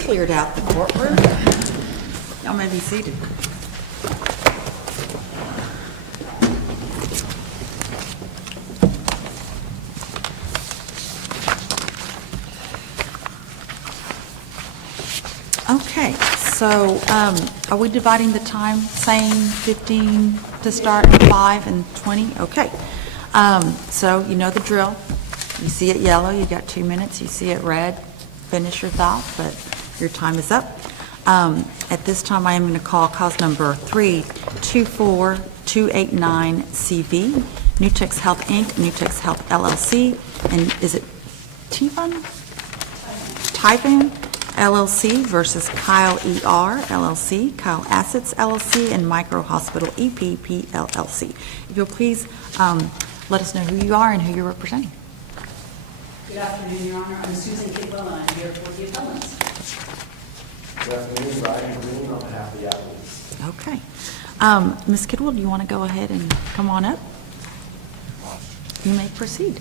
cleared out the courtroom. Y'all may be seated. Okay, so are we dividing the time, same 15 to start, 5 and 20? Okay. So you know the drill. You see it yellow, you got 2 minutes. You see it red, finish your thought, but your time is up. At this time, I am going to call cause number 324289CV, Nutex Health Inc., Nutex Health LLC, and is it Typhon LLC versus Kyle ER LLC, Kyle Assets LLC, and Micro Hospital EPP LLC. If you'll please let us know who you are and who you're representing. Good afternoon, Your Honor. I'm Susan Kidwell, and I'm here for the appellants. Good afternoon, Ryan Green on behalf of the applicants. Okay. Ms. Kidwell, do you want to go ahead and come on up? You may proceed.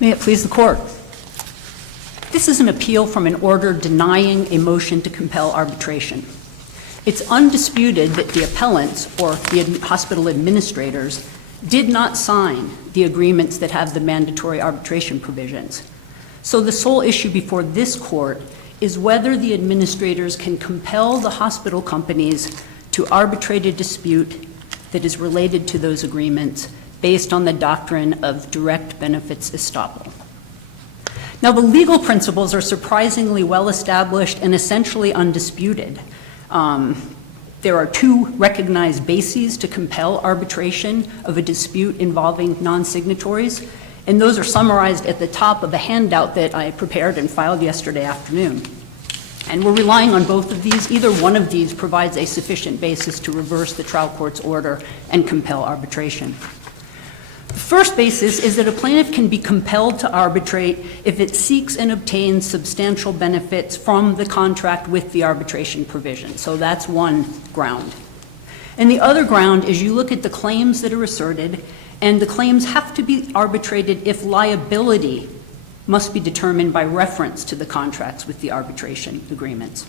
May it please the Court. This is an appeal from an order denying a motion to compel arbitration. It's undisputed that the appellants, or the hospital administrators, did not sign the agreements that have the mandatory arbitration provisions. So the sole issue before this Court is whether the administrators can compel the hospital companies to arbitrate a dispute that is related to those agreements based on the doctrine of direct benefits estoppel. Now, the legal principles are surprisingly well established and essentially undisputed. There are 2 recognized bases to compel arbitration of a dispute involving non-signatories, and those are summarized at the top of a handout that I prepared and filed yesterday afternoon. And we're relying on both of these. Either one of these provides a sufficient basis to reverse the trial court's order and compel arbitration. The first basis is that a plaintiff can be compelled to arbitrate if it seeks and obtains substantial benefits from the contract with the arbitration provision. So that's one ground. And the other ground is you look at the claims that are asserted, and the claims have to be arbitrated if liability must be determined by reference to the contracts with the arbitration agreements.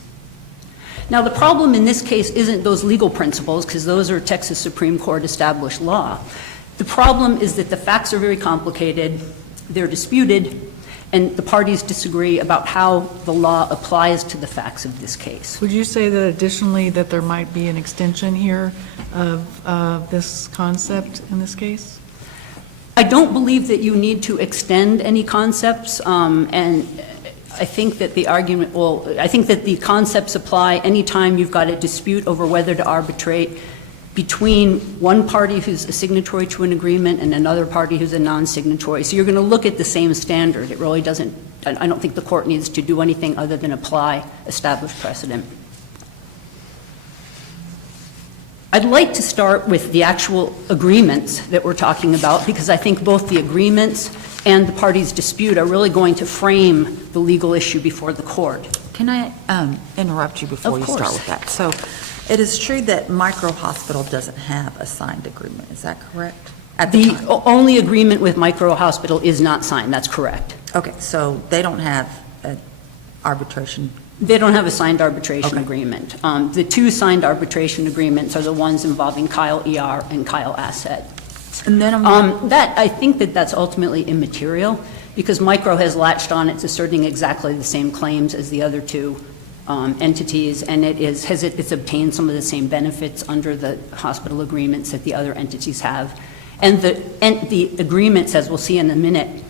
Now, the problem in this case isn't those legal principles, because those are Texas Supreme Court established law. The problem is that the facts are very complicated, they're disputed, and the parties disagree about how the law applies to the facts of this case. Would you say that additionally that there might be an extension here of this concept in this case? I don't believe that you need to extend any concepts, and I think that the argument I think that the concepts apply anytime you've got a dispute over whether to arbitrate between one party who's a signatory to an agreement and another party who's a non-signatory. So you're going to look at the same standard. It really doesn't, I don't think the court needs to do anything other than apply established precedent. I'd like to start with the actual agreements that we're talking about, because I think both the agreements and the parties' dispute are really going to frame the legal issue before the court. Can I interrupt you before Of you course. start with that? So it is true that Micro Hospital doesn't have a signed agreement. Is that correct? At the time? Only agreement with Micro Hospital is not signed. That's correct. Okay, so they don't have an arbitration. They don't have a signed arbitration Okay. agreement. The 2 signed arbitration agreements are the ones involving Kyle ER and Kyle Asset. And then I think that that's ultimately immaterial, because Micro has latched on. It's asserting exactly the same claims as the other 2 entities, and it's obtained some of the same benefits under the hospital agreements that the other entities have. And the agreements, as we'll see in a minute,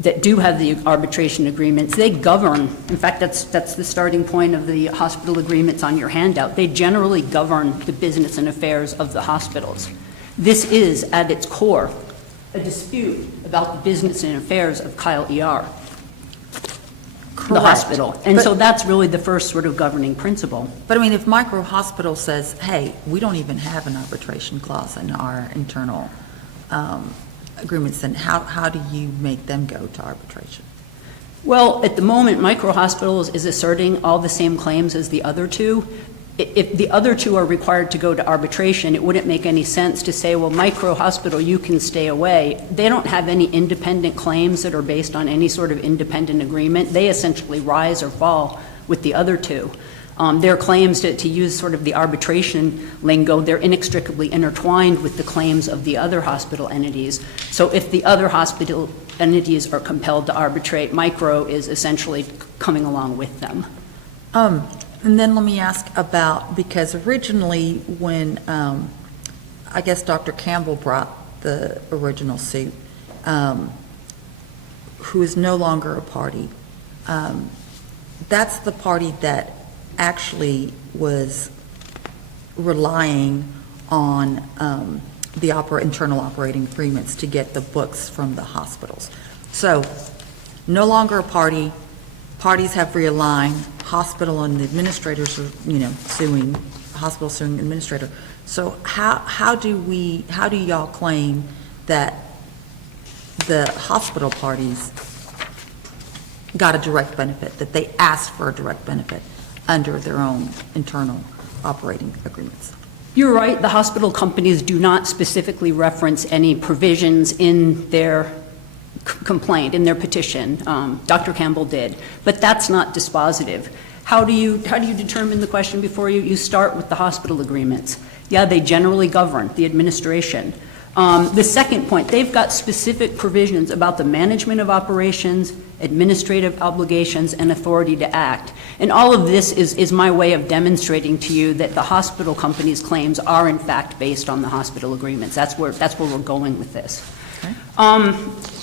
that do have the arbitration agreements, they govern. In fact, that's the starting point of the hospital agreements on your handout. They generally govern the business and affairs of the hospitals. This is, at its core, a dispute about the business and affairs of Kyle ER, the hospital. And so that's really the first sort of governing principle. But I mean, if Micro Hospital says, hey, we don't even have an arbitration clause in our internal agreements, then how do you make them go to arbitration? Well, at the moment, Micro Hospitals is asserting all the same claims as the other 2. If the other two are required to go to arbitration, it wouldn't make any sense to say, well, Micro Hospital, you can stay away. They don't have any independent claims that are based on any sort of independent agreement. They essentially rise or fall with the other two. Their claims, to use sort of the arbitration lingo, they're inextricably intertwined with the claims of the other hospital entities. So if the other hospital entities are compelled to arbitrate, Micro is essentially coming along with them. And then let me ask about, because originally when, I guess Dr. Campbell brought the original suit, who is no longer a party, that's the party that actually was relying on the internal operating agreements to get the books from the hospitals. So, no longer a party, parties have realigned, hospital and the administrators are, suing, hospital suing administrator. So how do y'all claim that the hospital parties got a direct benefit, that they asked for a direct benefit under their own internal operating agreements? You're right, the hospital companies do not specifically reference any provisions in their complaint, in their petition. Dr. Campbell did, but that's not dispositive. How do you determine the question before you start with the hospital agreements? Yeah, they generally govern the administration. The second point, they've got specific provisions about the management of operations, administrative obligations, and authority to act. And all of this is my way of demonstrating to you that the hospital company's claims are in fact based on the hospital agreements. That's where we're going with this. Okay.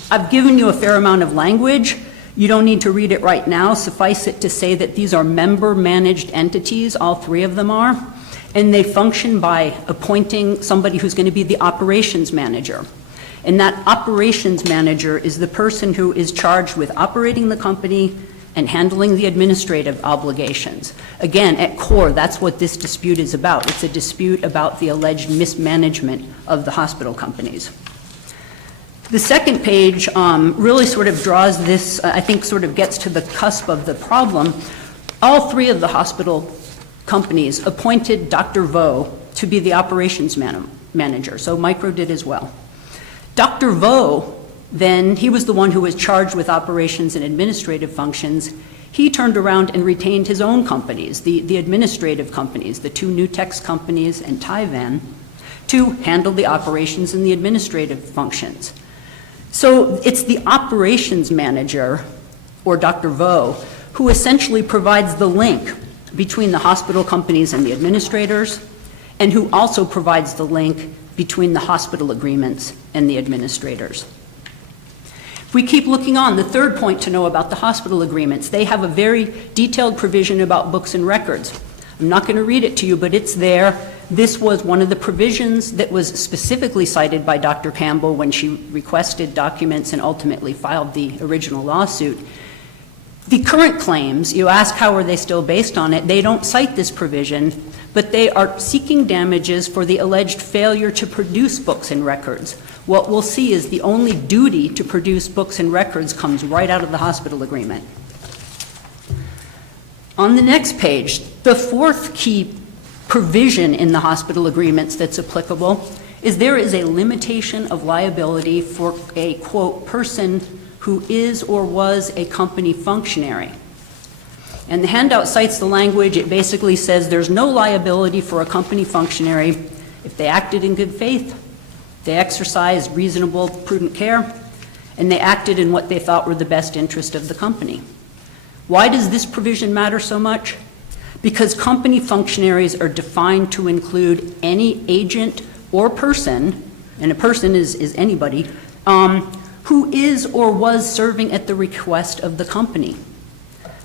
I've given you a fair amount of language. You don't need to read it right now. Suffice it to say that these are member-managed entities, all three of them are, and they function by appointing somebody who's going to be the operations manager. And that operations manager is the person who is charged with operating the company and handling the administrative obligations. Again, at core, that's what this dispute is about. It's a dispute about the alleged mismanagement of the hospital companies. The second page really sort of draws this, I think sort of gets to the cusp of the problem. All three of the hospital companies appointed Dr. Vo to be the operations manager, so Micro did as well. Dr. Vo, then, he was the one who was charged with operations and administrative functions. He turned around and retained his own companies, the administrative companies, the two Nutex companies and Tyvan, to handle the operations and the administrative functions. So it's the operations manager, or Dr. Vo, who essentially provides the link between the hospital companies and the administrators, and who also provides the link between the hospital agreements and the administrators. If we keep looking on, the third point to know about the hospital agreements, they have a very detailed provision about books and records. I'm not going to read it to you, but it's there. This was one of the provisions that was specifically cited by Dr. Campbell when she requested documents and ultimately filed the original lawsuit. The current claims, you ask how are they still based on it, they don't cite this provision, but they are seeking damages for the alleged failure to produce books and records. What we'll see is the only duty to produce books and records comes right out of the hospital agreement. On the next page, the fourth key provision in the hospital agreements that's applicable is there is a limitation of liability for a, quote, person who is or was a company functionary. And the handout cites the language. It basically says there's no liability for a company functionary if they acted in good faith, they exercised reasonable, prudent care, and they acted in what they thought were the best interest of the company. Why does this provision matter so much? Because company functionaries are defined to include any agent or person, and a person is anybody, who is or was serving at the request of the company.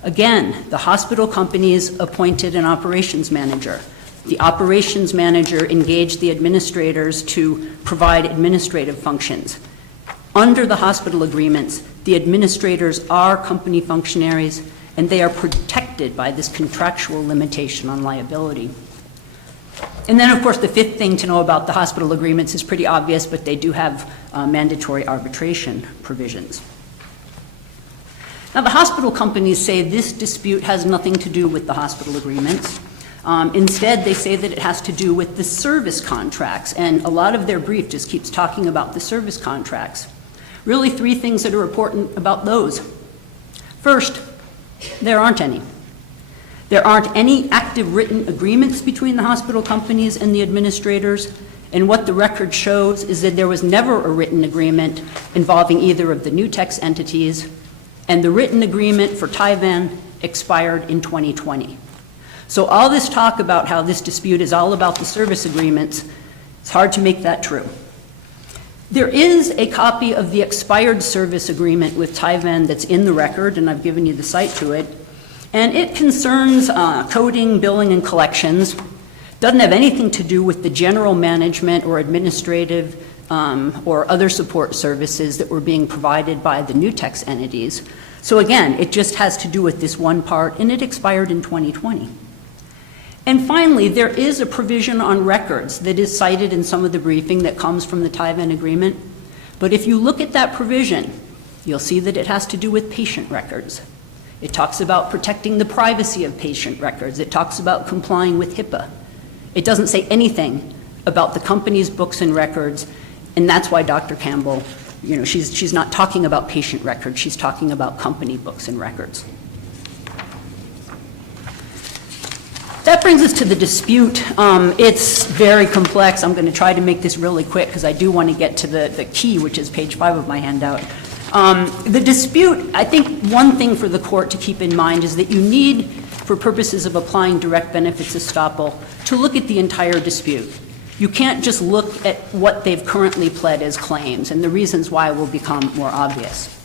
Again, the hospital companies appointed an operations manager. The operations manager engaged the administrators to provide administrative functions. Under the hospital agreements, the administrators are company functionaries, and they are protected by this contractual limitation on liability. And then, of course, the fifth thing to know about the hospital agreements is pretty obvious, but they do have mandatory arbitration provisions. Now, the hospital companies say this dispute has nothing to do with the hospital agreements. Instead, they say that it has to do with the service contracts, and a lot of their brief just keeps talking about the service contracts. Really, three things that are important about those. First, there aren't any. There aren't any active written agreements between the hospital companies and the administrators, and what the record shows is that there was never a written agreement involving either of the Nutex entities, and the written agreement for Tyvan expired in 2020. So all this talk about how this dispute is all about the service agreements, it's hard to make that true. There is a copy of the expired service agreement with Tyvan that's in the record, and I've given you the site to it, and it concerns coding, billing, and collections. Doesn't have anything to do with the general management or administrative or other support services that were being provided by the Nutex entities. So again, it just has to do with this one part, and it expired in 2020. And finally, there is a provision on records that is cited in some of the briefing that comes from the Tyvan agreement. But if you look at that provision, you'll see that it has to do with patient records. It talks about protecting the privacy of patient records. It talks about complying with HIPAA. It doesn't say anything about the company's books and records, and that's why Dr. Campbell, she's not talking about patient records, she's talking about company books and records. That brings us to the dispute. It's very complex. I'm going to try to make this really quick because I do want to get to the key, which is page 5 of my handout. The dispute, I think one thing for the court to keep in mind is that you need, for purposes of applying direct benefits estoppel, to look at the entire dispute. You can't just look at what they've currently pled as claims, and the reasons why will become more obvious.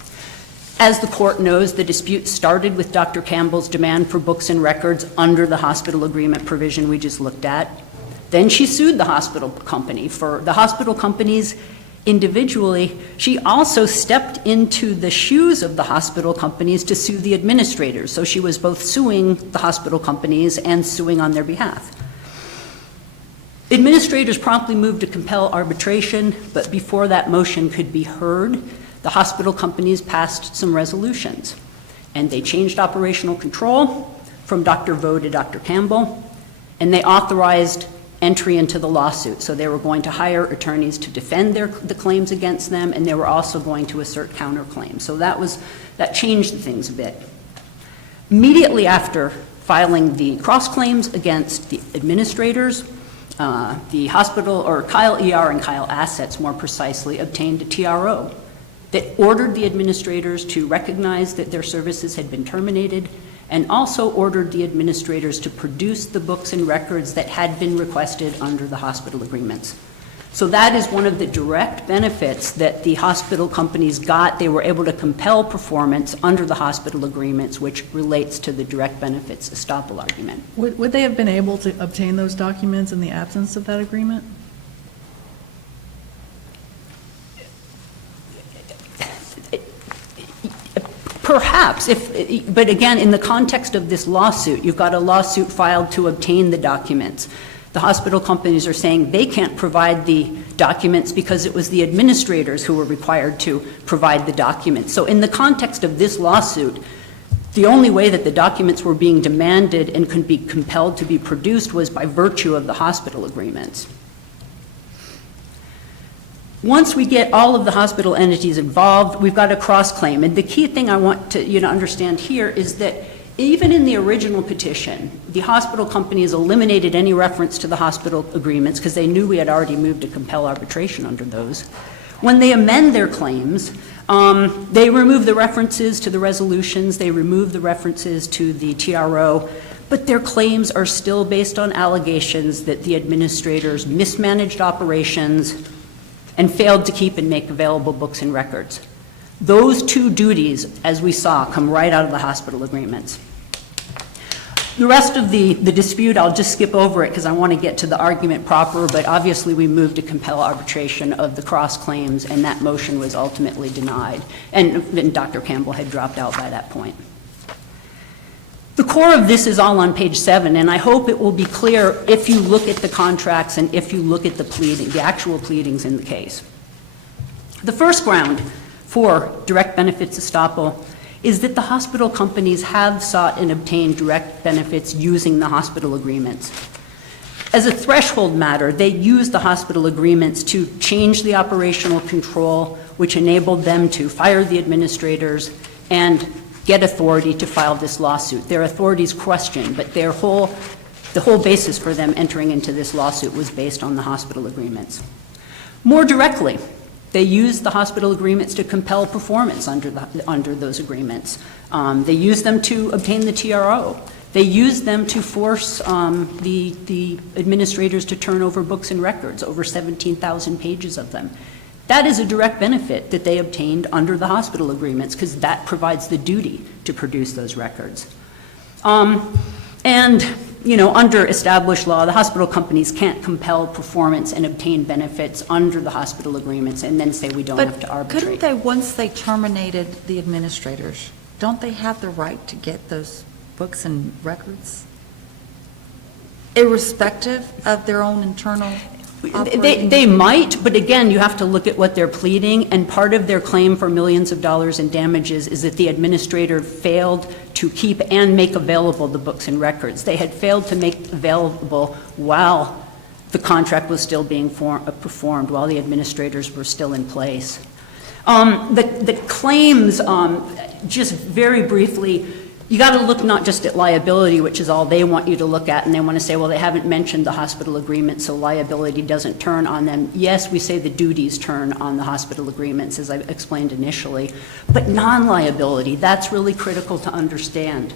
As the court knows, the dispute started with Dr. Campbell's demand for books and records under the hospital agreement provision we just looked at. Then she sued the hospital company. For the hospital companies individually, she also stepped into the shoes of the hospital companies to sue the administrators. So she was both suing the hospital companies and suing on their behalf. Administrators promptly moved to compel arbitration, but before that motion could be heard, the hospital companies passed some resolutions, and they changed operational control from Dr. Vo to Dr. Campbell, and they authorized entry into the lawsuit. So they were going to hire attorneys to defend the claims against them, and they were also going to assert counterclaims. So that changed things a bit. Immediately after filing the cross claims against the administrators, the hospital, or Kyle ER and Kyle Assets more precisely, obtained a TRO that ordered the administrators to recognize that their services had been terminated, and also ordered the administrators to produce the books and records that had been requested under the hospital agreements. So that is one of the direct benefits that the hospital companies got. They were able to compel performance under the hospital agreements, which relates to the direct benefits estoppel argument. Would they have been able to obtain those documents in the absence of that agreement? Perhaps, but again, in the context of this lawsuit, you've got a lawsuit filed to obtain the documents. The hospital companies are saying they can't provide the documents because it was the administrators who were required to provide the documents. So in the context of this lawsuit, the only way that the documents were being demanded and could be compelled to be produced was by virtue of the hospital agreements. Once we get all of the hospital entities involved, we've got a cross-claim. And the key thing I want you to understand here is that even in the original petition, the hospital companies eliminated any reference to the hospital agreements because they knew we had already moved to compel arbitration under those. When they amend their claims, they remove the references to the resolutions, they remove the references to the TRO, but their claims are still based on allegations that the administrators mismanaged operations and failed to keep and make available books and records. Those two duties, as we saw, come right out of the hospital agreements. The rest of the dispute, I'll just skip over it because I want to get to the argument proper, but obviously we moved to compel arbitration of the cross claims, and that motion was ultimately denied. And Dr. Campbell had dropped out by that point. The core of this is all on page 7, and I hope it will be clear if you look at the contracts and if you look at the actual pleadings in the case. The first ground for direct benefits estoppel is that the hospital companies have sought and obtained direct benefits using the hospital agreements. As a threshold matter, they used the hospital agreements to change the operational control, which enabled them to fire the administrators and get authority to file this lawsuit. Their authorities questioned, but the whole basis for them entering into this lawsuit was based on the hospital agreements. More directly, they used the hospital agreements to compel performance under those agreements. They used them to obtain the TRO. They used them to force the administrators to turn over books and records, over 17,000 pages of them. That is a direct benefit that they obtained under the hospital agreements because that provides the duty to produce those records. And, you know, under established law, the hospital companies can't compel performance and obtain benefits under the hospital agreements and then say we don't have to arbitrate. Couldn't they, once they terminated the administrators, don't they have the right to get those books and records? Irrespective of their own internal operating? They might, but again, you have to look at what they're pleading, and part of their claim for millions of dollars in damages is that the administrator failed to keep and make available the books and records. They had failed to make available while the contract was still being performed, while the administrators were still in place. The claims, just very briefly, you got to look not just at liability, which is all they want you to look at, and they want to say, well, they haven't mentioned the hospital agreement, so liability doesn't turn on them. Yes, we say the duties turn on the hospital agreements, as I explained initially, but non-liability, that's really critical to understand.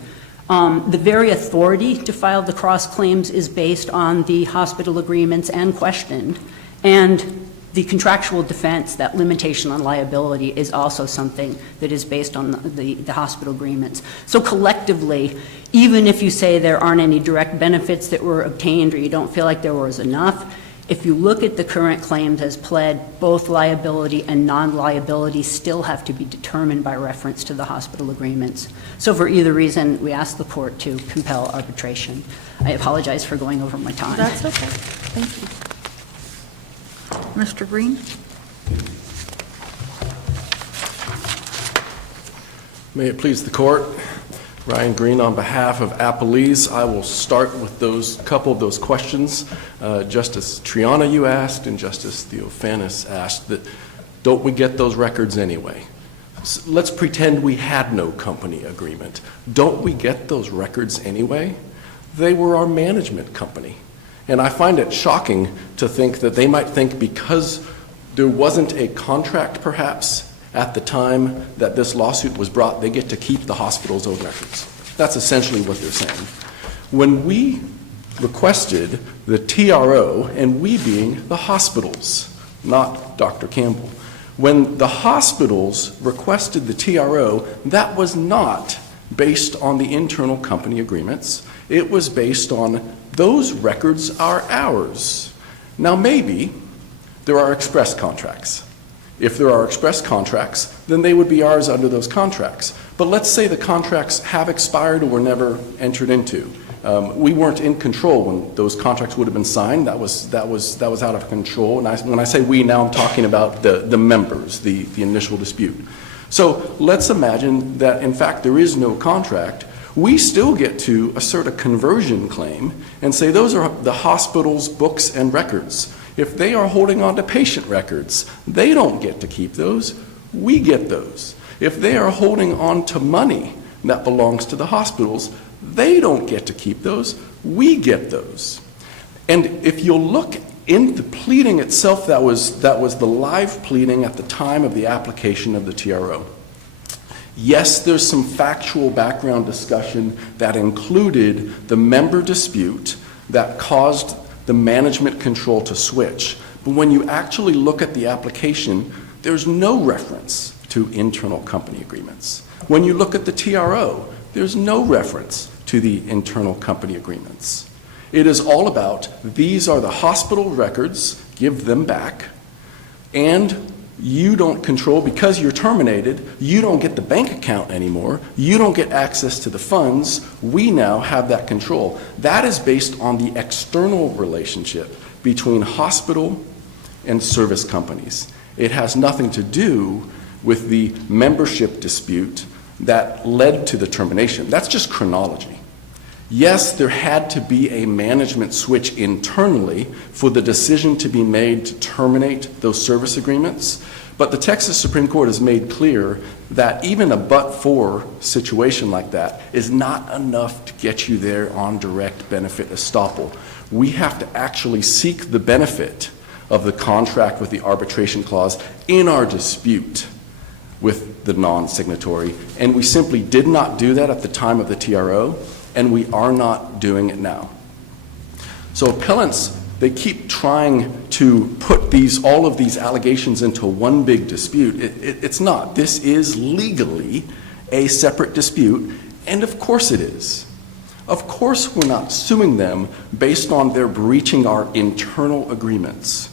The very authority to file the cross claims is based on the hospital agreements and questioned, and the contractual defense, that limitation on liability, is also something that is based on the hospital agreements. So collectively, even if you say there aren't any direct benefits that were obtained or you don't feel like there was enough, if you look at the current claims as pled, both liability and non-liability still have to be determined by reference to the hospital agreements. So for either reason, we ask the court to compel arbitration. I apologize for going over my time. That's okay. Thank you. Mr. Green? May it please the court, Ryan Green on behalf of Appalese. I will start with those couple of those questions. Justice Triana, you asked, and Justice Theophanis asked that don't we get those records anyway? So let's pretend we had no company agreement. Don't we get those records anyway? They were our management company. And I find it shocking to think that they might think because there wasn't a contract perhaps at the time that this lawsuit was brought, they get to keep the hospital's own records. That's essentially what they're saying. When we requested the TRO, and we being the hospitals, not Dr. Campbell, when the hospitals requested the TRO, that was not based on the internal company agreements. It was based on those records are ours. Now maybe there are express contracts. If there are express contracts, then they would be ours under those contracts. But let's say the contracts have expired or were never entered into. We weren't in control when those contracts would have been signed. That was out of control. And when I say we, now I'm talking about the members, the initial dispute. So let's imagine that in fact there is no contract. We still get to assert a conversion claim and say those are the hospital's books and records. If they are holding on to patient records, they don't get to keep those. We get those. If they are holding on to money that belongs to the hospitals, they don't get to keep those. We get those. And if you'll look in the pleading itself, that was the live pleading at the time of the application of the TRO. Yes, there's some factual background discussion that included the member dispute that caused the management control to switch. But when you actually look at the application, there's no reference to internal company agreements. When you look at the TRO, there's no reference to the internal company agreements. It is all about these are the hospital records, give them back, and you don't control, because you're terminated, you don't get the bank account anymore, you don't get access to the funds, we now have that control. That is based on the external relationship between hospital and service companies. It has nothing to do with the membership dispute that led to the termination. That's just chronology. Yes, there had to be a management switch internally for the decision to be made to terminate those service agreements, but the Texas Supreme Court has made clear that even a but-for situation like that is not enough to get you there on direct benefit estoppel. We have to actually seek the benefit of the contract with the arbitration clause in our dispute with the non-signatory, and we simply did not do that at the time of the TRO, and we are not doing it now. So appellants, they keep trying to put all of these allegations into one big dispute. It's not. This is legally a separate dispute, and of course it is. Of course we're not suing them based on their breaching our internal agreements.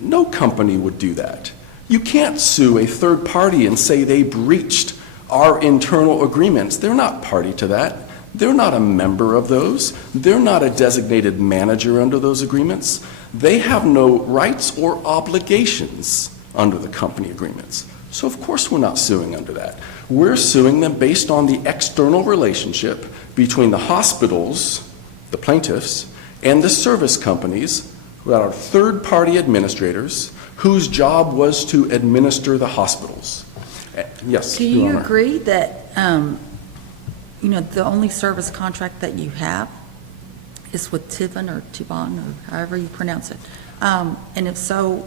No company would do that. You can't sue a third party and say they breached our internal agreements. They're not party to that. They're not a member of those. They're not a designated manager under those agreements. They have no rights or obligations under the company agreements. So of course we're not suing under that. We're suing them based on the external relationship between the hospitals, the plaintiffs, and the service companies that are third-party administrators whose job was to administer the hospitals. Yes, Do Your you Honor. agree that, the only service contract that you have is with Tivan or Tivan, or however you pronounce it? And if so,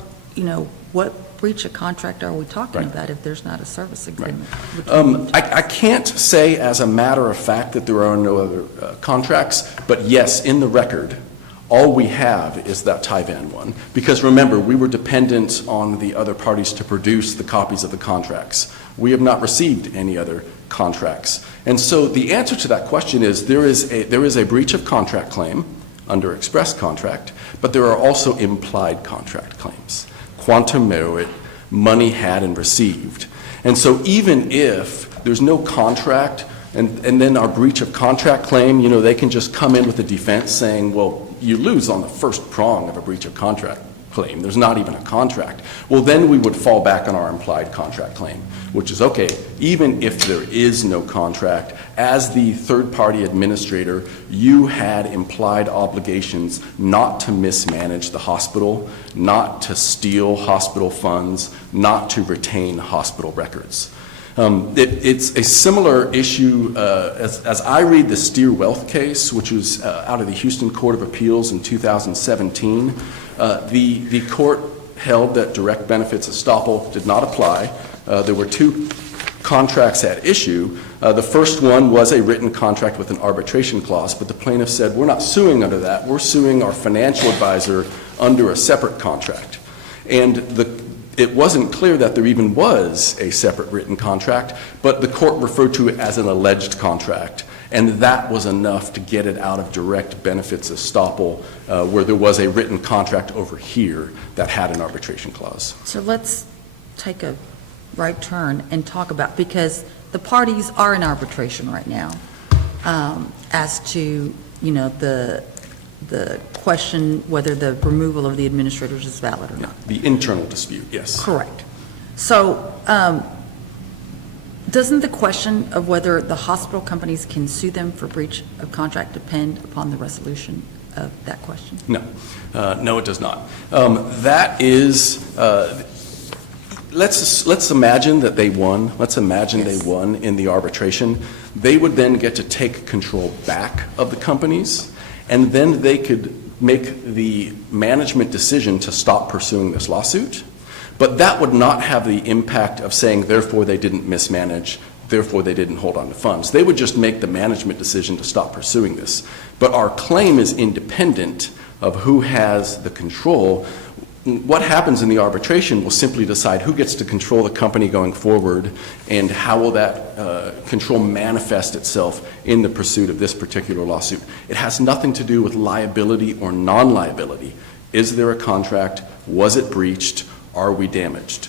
what breach of contract are we talking Right. about if there's not a service agreement? between the two? I can't say as a matter of fact that there are no other contracts, but yes, in the record, all we have is that Tivan one. Because remember, we were dependent on the other parties to produce the copies of the contracts. We have not received any other contracts. And so the answer to that question is there is a breach of contract claim under express contract, but there are also implied contract claims. Quantum merit, money had and received. And so even if there's no contract and then our breach of contract claim, they can just come in with a defense saying, well, you lose on the first prong of a breach of contract claim. There's not even a contract. Well, then we would fall back on our implied contract claim, which is, okay, even if there is no contract, as the third-party administrator, you had implied obligations not to mismanage the hospital, not to steal hospital funds, not to retain hospital records. It's a similar issue as I read the Steer Wealth case, which was out of the Houston Court of Appeals in 2017. The court held that direct benefits estoppel did not apply. There were two contracts at issue. The first one was a written contract with an arbitration clause, but the plaintiff said, we're not suing under that. We're suing our financial advisor under a separate contract. And it wasn't clear that there even was a separate written contract, but the court referred to it as an alleged contract, and that was enough to get it out of direct benefits estoppel, where there was a written contract over here that had an arbitration clause. So let's take a right turn and talk about, because the parties are in arbitration right now, as to, the question whether the removal of the administrators is valid or not. The internal dispute, yes. Correct. So doesn't the question of whether the hospital companies can sue them for breach of contract depend upon the resolution of that question? No. No, it does not. That is, let's imagine that they won. Let's imagine Yes. they won in the arbitration. They would then get to take control back of the companies, and then they could make the management decision to stop pursuing this lawsuit. But that would not have the impact of saying, therefore, they didn't mismanage, therefore, they didn't hold on to funds. They would just make the management decision to stop pursuing this. But our claim is independent of who has the control. What happens in the arbitration will simply decide who gets to control the company going forward and how will that control manifest itself in the pursuit of this particular lawsuit. It has nothing to do with liability or non-liability. Is there a contract? Was it breached? Are we damaged?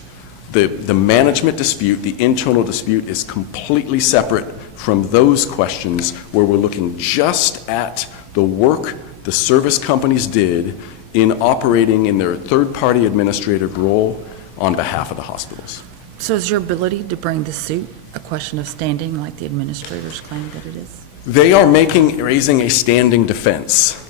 The management dispute, the internal dispute, is completely separate from those questions where we're looking just at the work the service companies did in operating in their third-party administrative role on behalf of the hospitals. So is your ability to bring the suit a question of standing, like the administrators claim that it is? They are raising a standing defense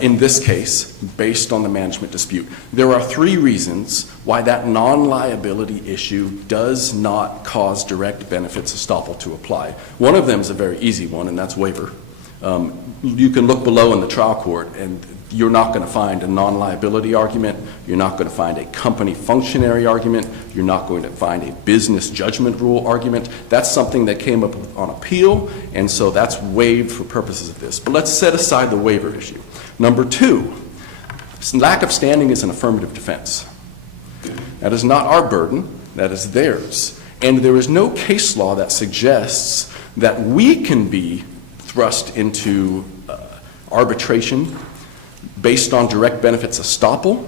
in this case based on the management dispute. There are 3 reasons why that non-liability issue does not cause direct benefits estoppel to apply. One of them is a very easy one, and that's waiver. You can look below in the trial court, and you're not going to find a non-liability argument. You're not going to find a company functionary argument. You're not going to find a business judgment rule argument. That's something that came up on appeal, and so that's waived for purposes of this. But let's set aside the waiver issue. Number 2, lack of standing is an affirmative defense. That is not our burden. That is theirs. And there is no case law that suggests that we can be thrust into arbitration based on direct benefits estoppel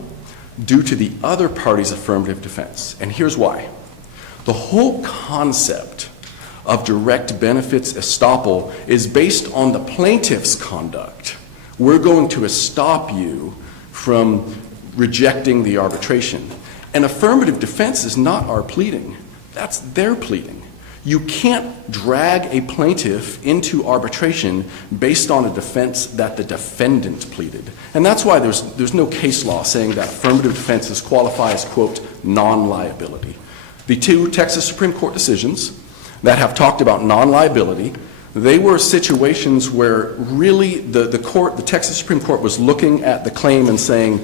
due to the other party's affirmative defense. And here's why. The whole concept of direct benefits estoppel is based on the plaintiff's conduct. We're going to stop you from rejecting the arbitration. An affirmative defense is not our pleading. That's their pleading. You can't drag a plaintiff into arbitration based on a defense that the defendant pleaded. And that's why there's no case law saying that affirmative defenses qualify as, quote, non-liability. The 2 Texas Supreme Court decisions that have talked about non-liability, they were situations where really the Texas Supreme Court was looking at the claim and saying,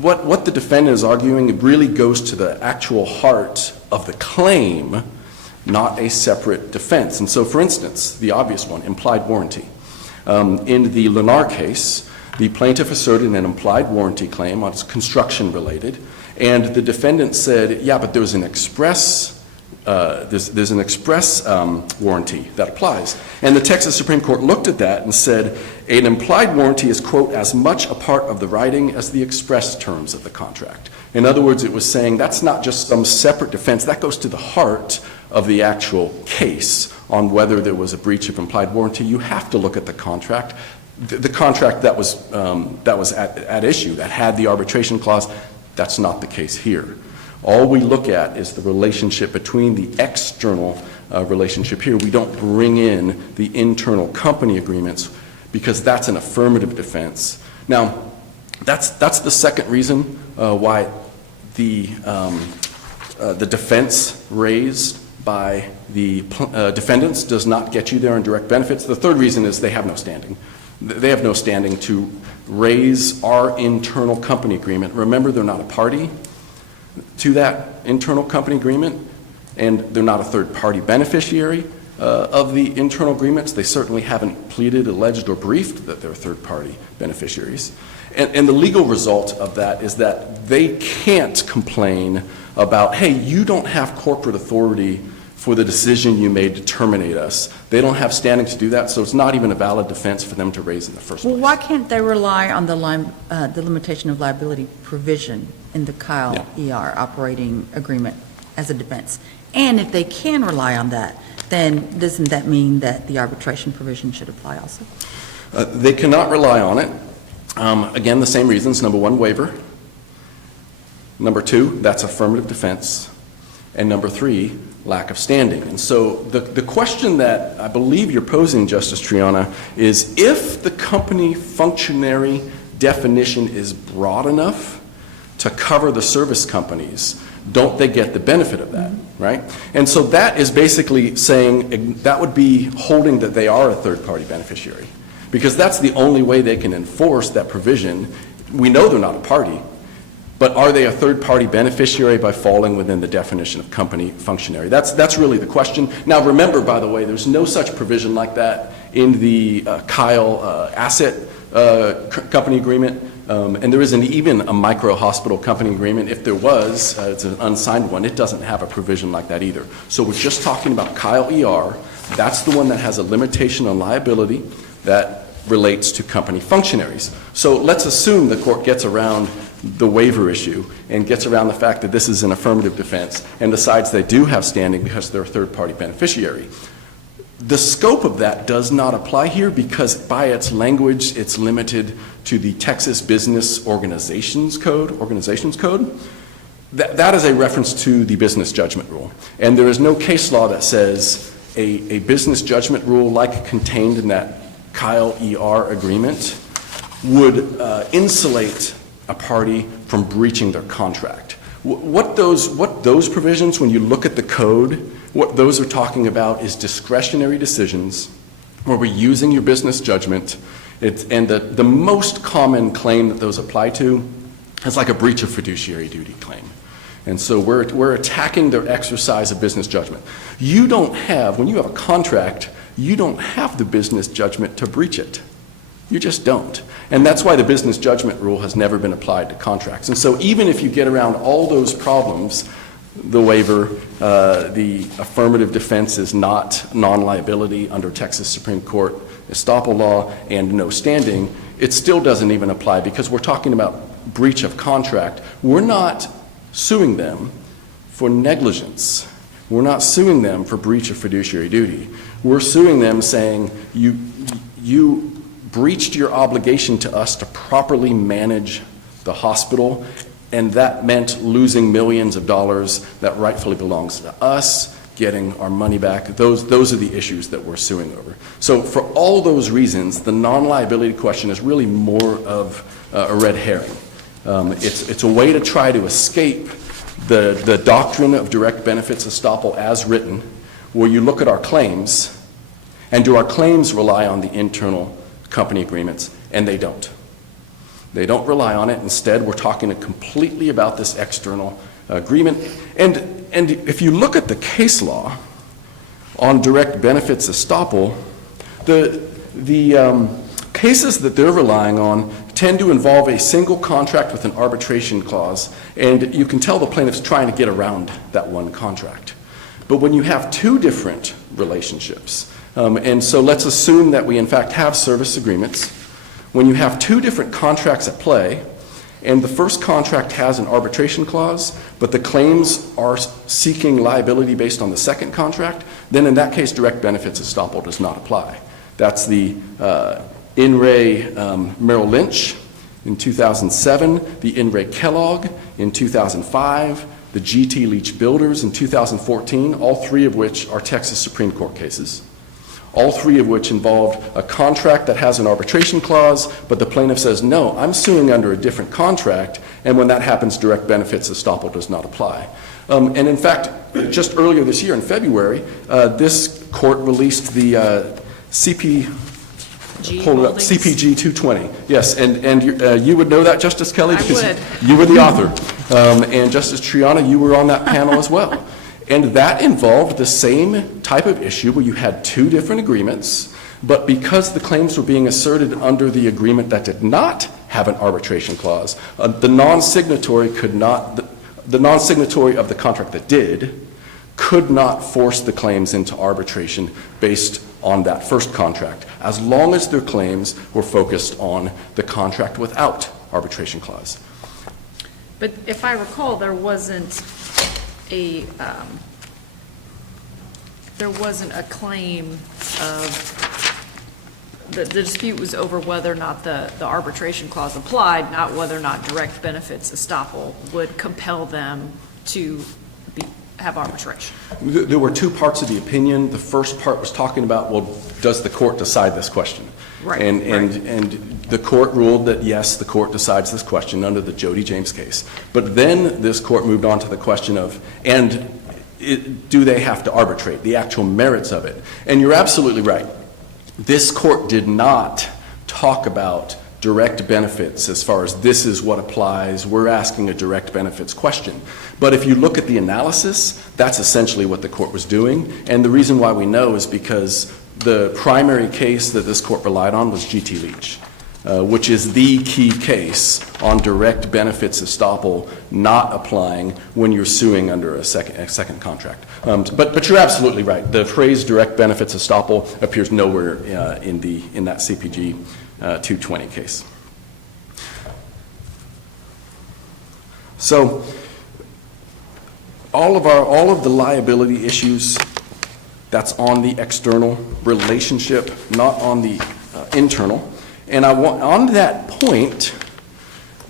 what the defendant is arguing really goes to the actual heart of the claim, not a separate defense. And so, for instance, the obvious one, implied warranty. In the Lennar case, the plaintiff asserted an implied warranty claim on construction related, and the defendant said, yeah, but there's an express warranty that applies. And the Texas Supreme Court looked at that and said, an implied warranty is, quote, as much a part of the writing as the express terms of the contract. In other words, it was saying that's not just some separate defense, that goes to the heart of the actual case on whether there was a breach of implied warranty. You have to look at the contract. The contract that was at issue, that had the arbitration clause, that's not the case here. All we look at is the relationship between the external relationship here. We don't bring in the internal company agreements because that's an affirmative defense. Now, that's the second reason why the defense raised by the defendants does not get you there on direct benefits. The third reason is they have no standing. They have no standing to raise our internal company agreement. Remember, they're not a party to that internal company agreement, and they're not a third-party beneficiary of the internal agreements. They certainly haven't pleaded, alleged, or briefed that they're third-party beneficiaries. And the legal result of that is that they can't complain about, hey, you don't have corporate authority for the decision you made to terminate us. They don't have standing to do that, so it's not even a valid defense for them to raise in the first place. Well, why can't they rely on the limitation of liability provision in the Kyle ER operating agreement as a defense? And if they can rely on that, then doesn't that mean that the arbitration provision should apply also? They cannot rely on it. Again, the same reasons. Number 1, waiver. Number 2, that's affirmative defense. And number 3, lack of standing. And so the question that I believe you're posing, Justice Triana, is if the company functionary definition is broad enough to cover the service companies, don't they get the benefit of that, right? And so that is basically saying that would be holding that they are a third-party beneficiary, because that's the only way they can enforce that provision. We know they're not a party, but are they a third-party beneficiary by falling within the definition of company functionary? That's really the question. Now, remember, by the way, there's no such provision like that in the Kyle asset company agreement, and there isn't even a micro-hospital company agreement. If there was, it's an unsigned one. It doesn't have a provision like that either. So we're just talking about Kyle ER. That's the one that has a limitation on liability that relates to company functionaries. So let's assume the court gets around the waiver issue and gets around the fact that this is an affirmative defense and decides they do have standing because they're a third-party beneficiary. The scope of that does not apply here because by its language, it's limited to the Texas Business Organizations Code. That is a reference to the business judgment rule. And there is no case law that says a business judgment rule like contained in that Kyle ER agreement would insulate a party from breaching their contract. What those provisions, when you look at the code, what those are talking about is discretionary decisions where we're using your business judgment. And the most common claim that those apply to is like a breach of fiduciary duty claim. And so we're attacking their exercise of business judgment. You don't have, when you have a contract, you don't have the business judgment to breach it. You just don't. And that's why the business judgment rule has never been applied to contracts. And so even if you get around all those problems, the waiver, the affirmative defense is not non-liability under Texas Supreme Court estoppel law, and no standing, it still doesn't even apply because we're talking about breach of contract. We're not suing them for negligence. We're not suing them for breach of fiduciary duty. We're suing them saying you breached your obligation to us to properly manage the hospital, and that meant losing millions of dollars that rightfully belongs to us, getting our money back. Those are the issues that we're suing over. So for all those reasons, the non-liability question is really more of a red herring. It's a way to try to escape the doctrine of direct benefits estoppel as written, where you look at our claims, and do our claims rely on the internal company agreements? And they don't. They don't rely on it. Instead, we're talking completely about this external agreement. And if you look at the case law on direct benefits estoppel, the cases that they're relying on tend to involve a single contract with an arbitration clause, and you can tell the plaintiff's trying to get around that one contract. But when you have two different relationships, and so let's assume that we in fact have service agreements, when you have two different contracts at play, and the first contract has an arbitration clause, but the claims are seeking liability based on the second contract, then in that case, direct benefits estoppel does not apply. That's the In re Merrill Lynch in 2007, the In re Kellogg in 2005, the GT Leach Builders in 2014, all three of which are Texas Supreme Court cases. All three of which involved a contract that has an arbitration clause, but the plaintiff says, no, I'm suing under a different contract, and when that happens, direct benefits estoppel does not apply. And in fact, just earlier this year in February, this court released the CPG 220. Yes, and you would know that, Justice Kelly, because you were the author. And Justice Triana, you were on that panel as well. And that involved the same type of issue where you had two different agreements, but because the claims were being asserted under the agreement that did not have an arbitration clause, the non-signatory of the contract that did could not force the claims into arbitration based on that first contract, as long as their claims were focused on the contract without arbitration clause. But if I recall, there wasn't a claim of, the dispute was over whether or not the arbitration clause applied, not whether or not direct benefits estoppel would compel them to have arbitration. There were two parts of the opinion. The first part was talking about, well, does the court decide this question? Right. And the court ruled that, yes, the court decides this question under the Jody James case. But then this court moved on to the question of, do they have to arbitrate, the actual merits of it? And you're absolutely right. This court did not talk about direct benefits as far as this is what applies. We're asking a direct benefits question. But if you look at the analysis, that's essentially what the court was doing. And the reason why we know is because the primary case that this court relied on was GT Leach, which is the key case on direct benefits estoppel not applying when you're suing under a second contract. But you're absolutely right. The phrase direct benefits estoppel appears nowhere in that CPG 220 case. So all of the liability issues, that's on the external relationship, not on the internal. And on that point,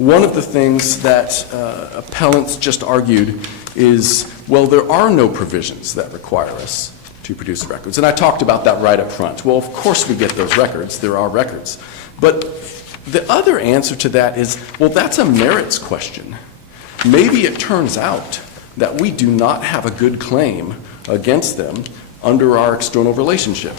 One of the things that appellants just argued is, well, there are no provisions that require us to produce records. And I talked about that right up front. Well, of course we get those records. There are records. But the other answer to that is, well, that's a merits question. Maybe it turns out that we do not have a good claim against them under our external relationship.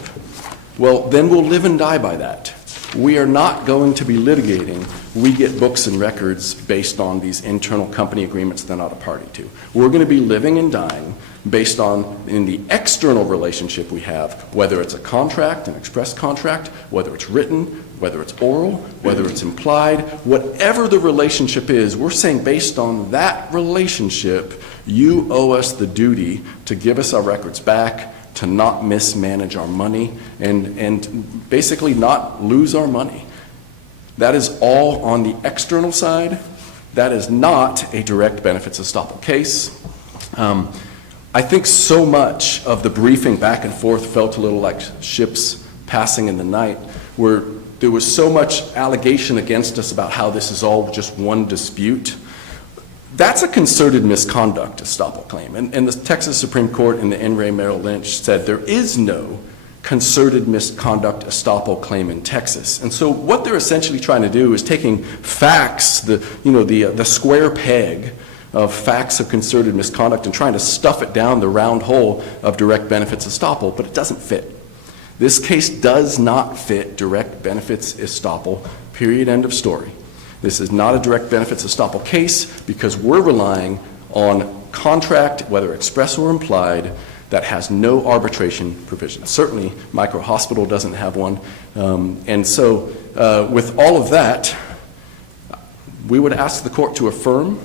Well, then we'll live and die by that. We are not going to be litigating. We get books and records based on these internal company agreements they're not a party to. We're going to be living and dying based on, in the external relationship we have, whether it's a contract, an express contract, whether it's written, whether it's oral, whether it's implied, whatever the relationship is, we're saying based on that relationship, you owe us the duty to give us our records back, to not mismanage our money, and basically not lose our money. That is all on the external side. That is not a direct benefits estoppel case. I think so much of the briefing back and forth felt a little like ships passing in the night, where there was so much allegation against us about how this is all just one dispute. That's a concerted misconduct estoppel claim. And the Texas Supreme Court in the N. Ray Merrill Lynch said there is no concerted misconduct estoppel claim in Texas. And so what they're essentially trying to do is taking facts, the square peg of facts of concerted misconduct, and trying to stuff it down the round hole of direct benefits estoppel, but it doesn't fit. This case does not fit direct benefits estoppel, period, end of story. This is not a direct benefits estoppel case because we're relying on contract, whether express or implied, that has no arbitration provision. Certainly, Micro Hospital doesn't have one. And so with all of that, we would ask the court to affirm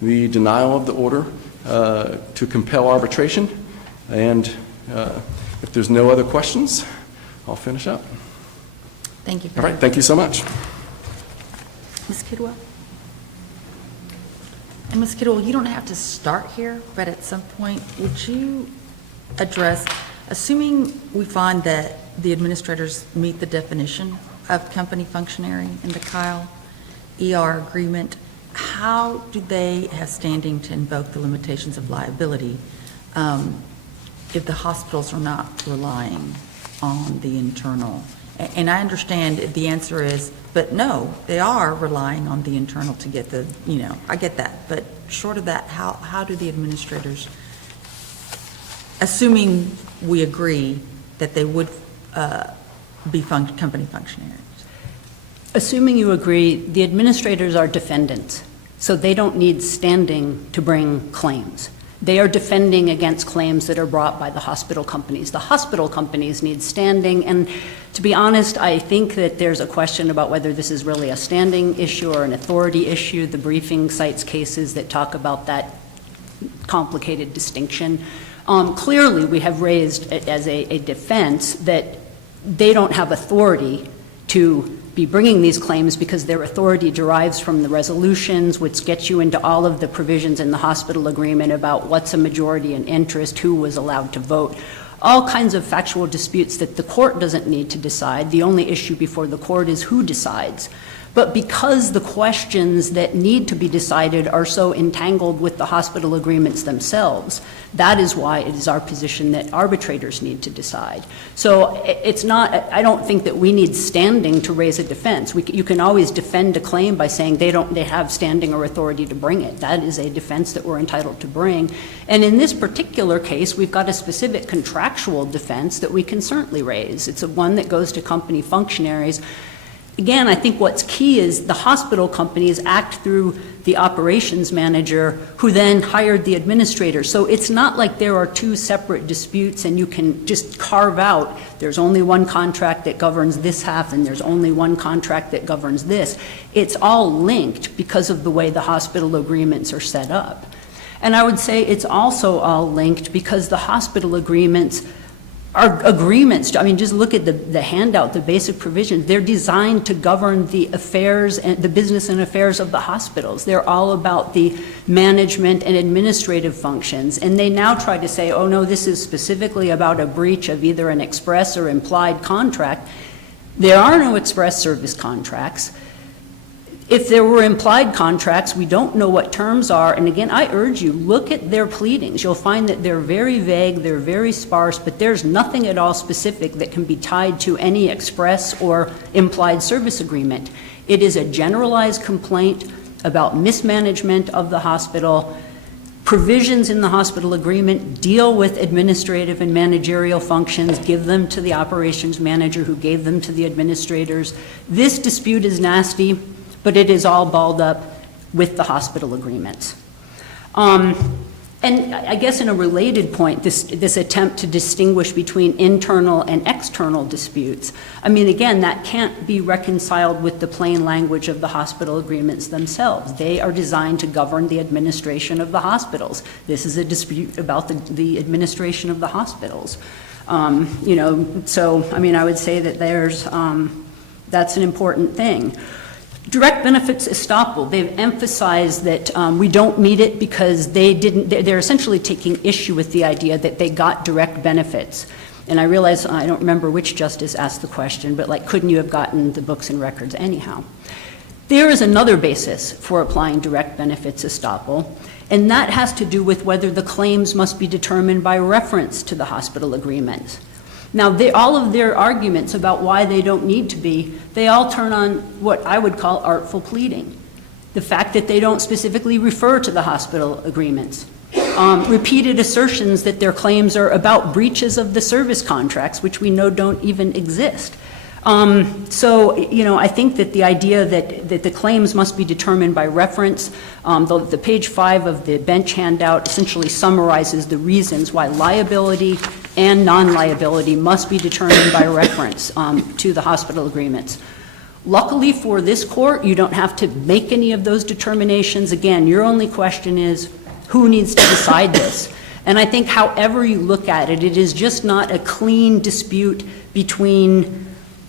the denial of the order to compel arbitration. And if there's no other questions, I'll finish up. Thank you. All right, thank you so much. Ms. Kidwell? And Ms. Kidwell, you don't have to start here, but at some point, would you address, assuming we find that the administrators meet the definition of company functionary in the Kyle ER agreement, how do they have standing to invoke the limitations of liability if the hospitals are not relying on the internal? And I understand the answer is, but no, they are relying on the internal to get the, I get that. But short of that, how do the administrators, assuming we agree that they would be company functionaries? Assuming you agree, the administrators are defendants, so they don't need standing to bring claims. They are defending against claims that are brought by the hospital companies. The hospital companies need standing, and to be honest, I think that there's a question about whether this is really a standing issue or an authority issue. The briefing cites cases that talk about that complicated distinction. Clearly, we have raised it as a defense that they don't have authority to be bringing these claims because their authority derives from the resolutions, which gets you into all of the provisions in the hospital agreement about what's a majority in interest, who was allowed to vote, all kinds of factual disputes that the court doesn't need to decide. The only issue before the court is who decides. But because the questions that need to be decided are so entangled with the hospital agreements themselves, that is why it is our position that arbitrators need to decide. So it's not, I don't think that we need standing to raise a defense. You can always defend a claim by saying they have standing or authority to bring it. That is a defense that we're entitled to bring. And in this particular case, we've got a specific contractual defense that we can certainly raise. It's one that goes to company functionaries. Again, I think what's key is the hospital companies act through the operations manager who then hired the administrator. So it's not like there are two separate disputes and you can just carve out, there's only one contract that governs this half and there's only one contract that governs this. It's all linked because of the way the hospital agreements are set up. And I would say it's also all linked because the hospital agreements are agreements. Just look at the handout, the basic provisions. They're designed to govern the affairs and the business and affairs of the hospitals. They're all about the management and administrative functions. And they now try to say, oh no, this is specifically about a breach of either an express or implied contract. There are no express service contracts. If there were implied contracts, we don't know what terms are, and again, I urge you, look at their pleadings. You'll find that they're very vague, they're very sparse, but there's nothing at all specific that can be tied to any express or implied service agreement. It is a generalized complaint about mismanagement of the hospital. Provisions in the hospital agreement deal with administrative and managerial functions, give them to the operations manager who gave them to the administrators. This dispute is nasty, but it is all balled up with the hospital agreements. And I guess in a related point, this attempt to distinguish between internal and external disputes, I mean, again, that can't be reconciled with the plain language of the hospital agreements themselves. They are designed to govern the administration of the hospitals. This is a dispute about the administration of the hospitals. You know, so, I mean, I would say that that's an important thing. Direct benefits estoppel, they've emphasized that we don't meet it because they're essentially taking issue with the idea that they got direct benefits. And I realize, I don't remember which justice asked the question, but like, couldn't you have gotten the books and records anyhow? There is another basis for applying direct benefits estoppel, and that has to do with whether the claims must be determined by reference to the hospital agreements. Now, all of their arguments about why they don't need to be, they all turn on what I would call artful pleading. The fact that they don't specifically refer to the hospital agreements. Repeated assertions that their claims are about breaches of the service contracts, which we know don't even exist. So, you know, I think that the idea that the claims must be determined by reference, the page 5 of the bench handout essentially summarizes the reasons why liability and non-liability must be determined by reference to the hospital agreements. Luckily for this court, you don't have to make any of those determinations. Again, your only question is, who needs to decide this? And I think however you look at it, it is just not a clean dispute between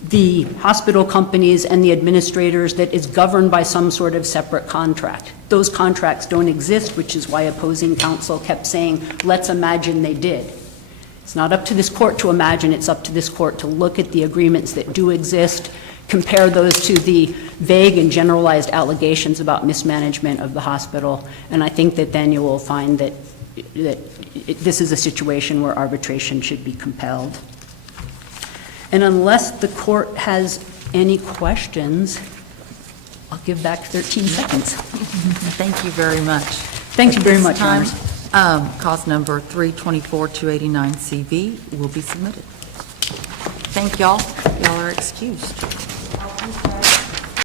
the hospital companies and the administrators that is governed by some sort of separate contract. Those contracts don't exist, which is why opposing counsel kept saying, let's imagine they did. It's not up to this court to imagine, it's up to this court to look at the agreements that do exist, compare those to the vague and generalized allegations about mismanagement of the hospital, and I think that then you will find that this is a situation where arbitration should be compelled. And unless the court has any questions, I'll give back 13 seconds. Thank you very much. Thank you very much, Your At Honors. this time, cause number 324-289 CV will be submitted. Thank y'all. Y'all are excused.